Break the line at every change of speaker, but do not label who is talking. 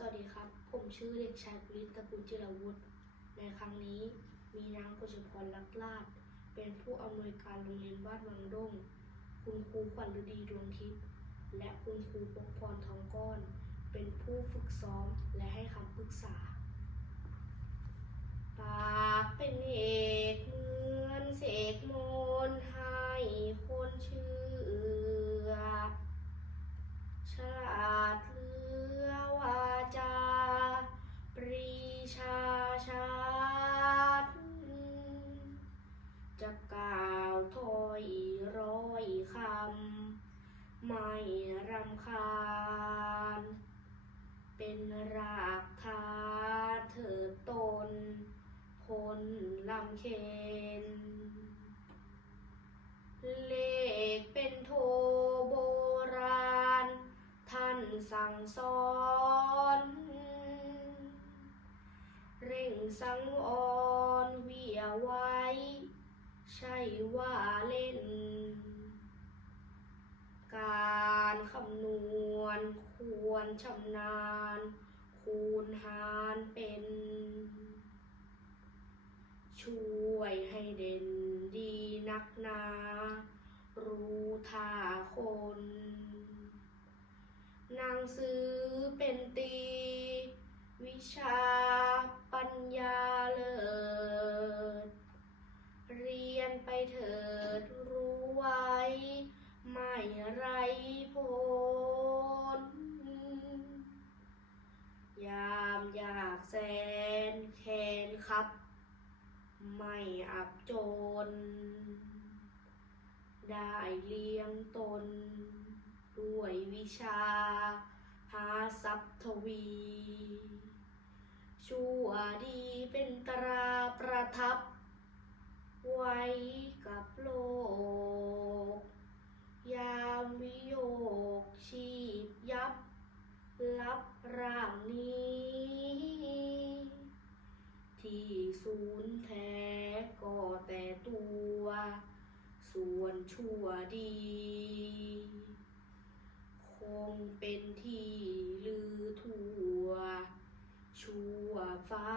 สวัสดีครับ ผมชื่อเด็กชายกุลิตตระกูลจิรวุฒิในครั้งนี้มีนางกฤษพรลักลาด เป็นผู้อำนวยการโรงเรียนบ้านวังด้งคุณครูขวัญฤดีดวงทิพย์และคุณครูปกพรทองก้อน เป็นผู้ฝึกซ้อมและให้คำปรึกษา ปากเป็นเอก จะกล่าวถ้อยร้อยคำ ไม่รำคาญ เป็นรากฐานเถิดตนพลลำเคนเลขเป็นโทโบราณ ท่านสั่งสอน เร่งสังออนเวียไว้ ใช่ว่าเล่น การคำนวณ ควรชำนาญ คูณหารเป็น ช่วยให้เด่นดีนักหนา รู้ท่าคนหนังสือเป็นตี วิชาปัญญา ไม่อับจน ได้เลี้ยงตน ด้วยวิชา หาทรัพย์ทวี ชั่วดีเป็นตราประทับ ไว้กับโลก ยามวิโยกชีพยับ รับร่างนี้ ที่ศูนย์แท้ก็แต่ตัว ส่วนชั่วดี คงเป็นที่ลือทั่ว ชั่วฟ้า